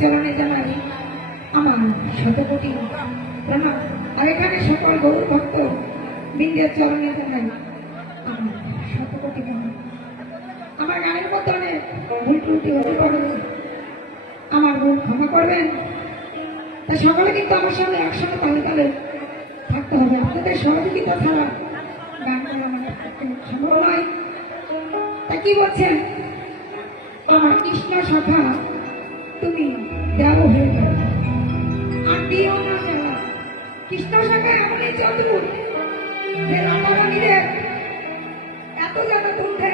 চরণে জানাই আমার শতকোটি প্রণাম। আর এখানে সকল গৌর ভক্ত বৃন্দের চরণে জানাই আমার শতকোটি প্রণাম। আমার গানের মধ্যে অনেক ভুল ত্রুটি হতে পারে, আমার ভুল ক্ষমা করবেন। তা সকলে কিন্তু আমার সঙ্গে একসঙ্গে তালে তালে থাকতে হবে। আপনাদের সহযোগিতা ছাড়া গান করা আমার সম্ভব নয়। তা কি বলছেন, আমার কৃষ্ণ সখা তুমি দেব হয়ে যাও আর দিও না দেওয়া। কৃষ্ণ সখা এমনই চতুর যে রাধারানীদের এত যেন দুধে